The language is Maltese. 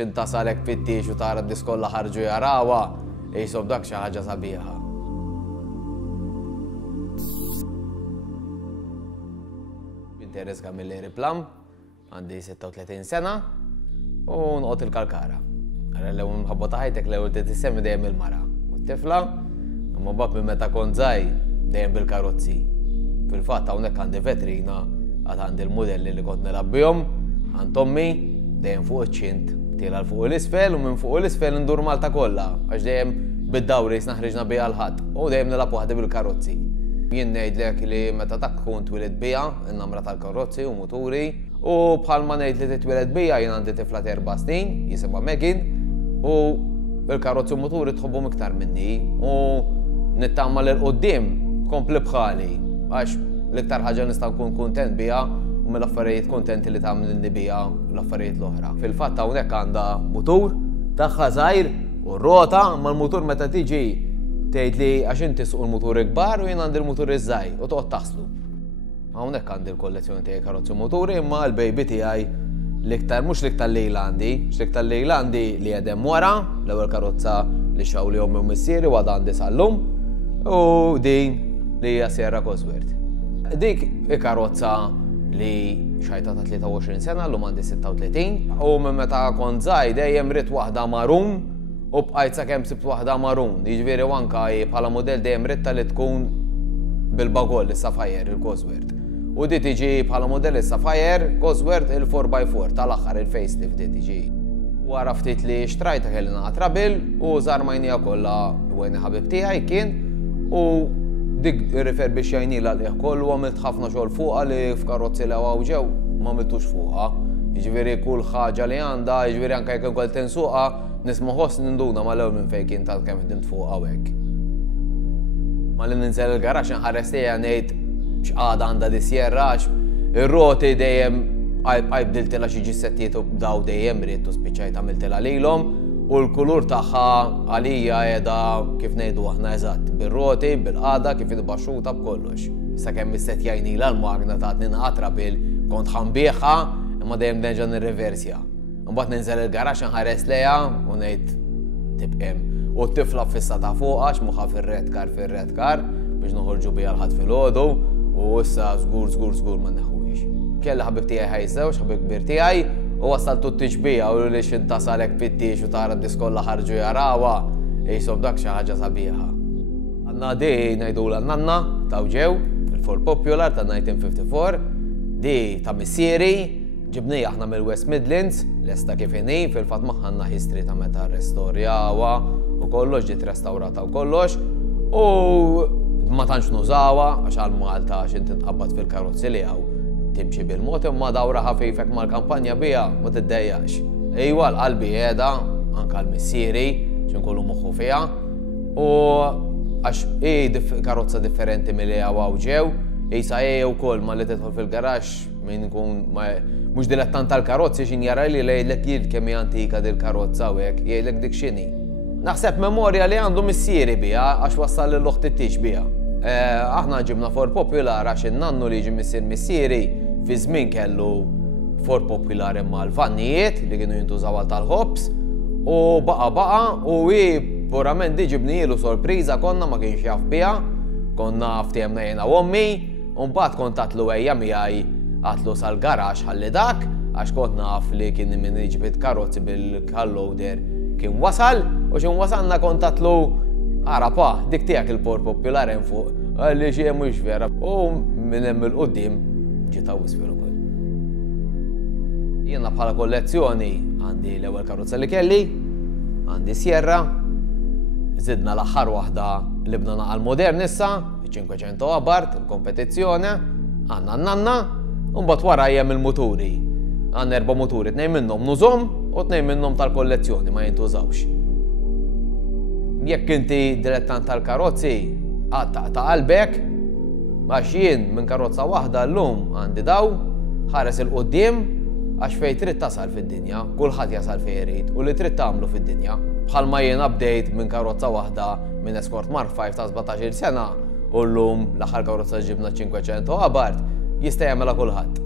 x'intasalek fit-tiex u tara d-nies kollha ħarġu jarawha, jisob dak xi ħaġa sabiħa. Teres Camilleri Plum, għandi 36 sena u nqot il-Kalkara. Għara l-ewwel mħabbota ħajtek l-ewwel titissemmi dejjem il-mara. U t-tifla, imma bab minn meta kont żgħir dejjem bil-karozzi. Fil-fatt hawnhekk għandi vetrina għad għandi l-modelli li kont nilgħab bihom, għand ommi dejjem fuq iċ-ċint, tiela fuq l-isfel u minn fuq l-isfel ndur Malta kollha għax dejjem bid-dawri snaħriġna biha l-ħadd u dejjem nilgħab waħda bil-karozzi. Jien ngħidlek li meta dak kont twieled biha, in-namra tal-karozzi u muturi, u bħalma ngħid li titwieled biha jien għandi tifla 4 snin, jisimha Megan, u l-karozzi u muturi tħobbhom iktar minni u nittama lil quddiem tkompli bħali għax l-iktar ħaġa nista' nkun kuntent biha u mill-affarijiet kuntenti li tagħmilni biha l-affarijiet l-oħra. Fil-fatt hawnhekk għandha mutur tagħha żgħir u rota ma l-mutur meta tiġi tgħid li għax inti suq il-muturi kbar u jien għandi l-muturi żgħir u toqgħod taħslu. Hawnhekk għandi l-kollezzjoni tiegħi karozzi u muturi imma l-baby tiegħi l-iktar mhux l-iktar lejla għandi, l-iktar lejla għandi li għedem wara, l-ewwel karozza li xaw li ommi u missieri u għadha għandi sal-lum u din li hija Sierra Cosworth. Dik il-karozza li xajta ta' 23 sena llum għandi 36 u minn meta kont żgħir dejjem rid waħda marun u bqajt sakemm sibt waħda marun, jiġifieri anke bħala modell dejjem ridta li tkun bil-bagoll is-Sapphire il-Cosworth. U di tiġi bħala modell is-Sapphire Cosworth il-4x4 tal-aħħar il-facelift di tiġi. Wara ftit li xtrajta kelli naqgħod rabil u żarmajnija kollha wejn ħabib tiegħi kien u dik ir-refurbixxjajnilha l kollu għamilt ħafna xogħol fuqha li f'karozzi li hawn ġew ma għamiltux fuqha. Jiġifieri kull ħaġa li għandha, jiġifieri anke jekk inkun tinsuqha nisma' ħoss ninduna mal-ewwel minn fejn kien tal kemm ħdimt fuq hawnhekk. Ma li ninżel il-garaxx inħares lejha ngħid x'qagħda għandha di Sierra għax ir-roti dejjem bdiltilha xi ġissettijiet u bdaw dejjem ried u spiċċajt għamiltilha lilhom u l-kulur tagħha għalija qiegħda kif ngħidu aħna eżatt bir-roti, bil-qagħda kif baxxuta b'kollox. Sakemm issettjajnilha l-magna tatni naqgħod rabil kont ħambieħha imma dejjem nerġa' nirreversja. Mbagħad ninżel il-garaxx inħares lejha u ngħid tibqem. U t-tifla fissa ta' fuqha x'muħha fir-red car biex noħorġu biha l-ħadd filgħodu u issa żgur ma neħuhiex. Kelli ħabib tiegħi ħajżewġ, ħabib kbir tiegħi u wasaltu t-tiġbija u li x'intasalek fit-tiex u tara d-nies kollha ħarġu jarawha jisob dak xi ħaġa sabiħa. Għandna di ngħidula Nanna ta' ġew il-Ford Popular ta' 1954, di ta' missieri ġibnija aħna mill-West Midlands, lesta kif inhi, fil-fatt magħha history ta' meta rrestorjawha u kollox ġiet restawrata u kollox u ma tantx nużawha għax għal Malta x'int tinqabbad fil-karozzi li hawn timxi bil-mod imma dawra ħafifek mal-kampanja biha ma tiddejjax. Ejwa l-qalbi qiegħda anke l-missieri x'inkollu moħħu fiha u għax karozza differenti milli hawn ġew, isa wkoll ma li tidħol fil-garaxx min ikun mhux dilettant tal-karozzi x'in jara li jgħidlek jien kemm hija antika dil karozza u hekk jgħidlek dik x'inhi. Naħseb memorja li għandu missieri biha għax wassal lil oħti tix biha. Aħna ġibna Ford Popular għax in-nannu li jiġi missieri fi żmien kellu Ford Popular imma l-vannijiet li kienu jintużaw tal-ħobs u baqa u purament di ġibnielu sorpriża konna ma kienx jaf biha, konna ftehemna jiena u ommi u mbagħad kont għatlu ejja miegħi għatlu sal-garax ħalli dak għax kont naf li kien min jiġbed karozzi bil-calloader kien wasal u x'in wasalna kont għatlu ara pa dik tiegħek il-Ford Popular hemm fuq għalli xi mhux vera u minn hemm il-qudiem ġiet wisfer ukoll. Jiena bħala kollezzjoni għandi l-ewwel karozza li kelli, għandi Sierra, żidna l-aħħar waħda li bduna għal modern issa, 500 Abarth, il-kompetizzjoni, għandna Nanna, u mbagħad wara hemm il-muturi. Għandna 4 muturi, 2 minnhom nużhom u 2 minnhom tal-kollezzjoni ma jintużawx. Jekk inti dilettant tal-karozzi, ta' qalbek, għax jien minn karozza waħda llum għandi daw, ħares il-qudiem għax fejn trid tasal fid-dinja, kulħadd jasal fejn irid u li trid tagħmlu fid-dinja. Bħalma jien update minn karozza waħda minn Escort Mark 5 ta' 17-il sena u llum l-aħħar karozza ġibna 500 Abarth jista' jagħmilha kulħadd.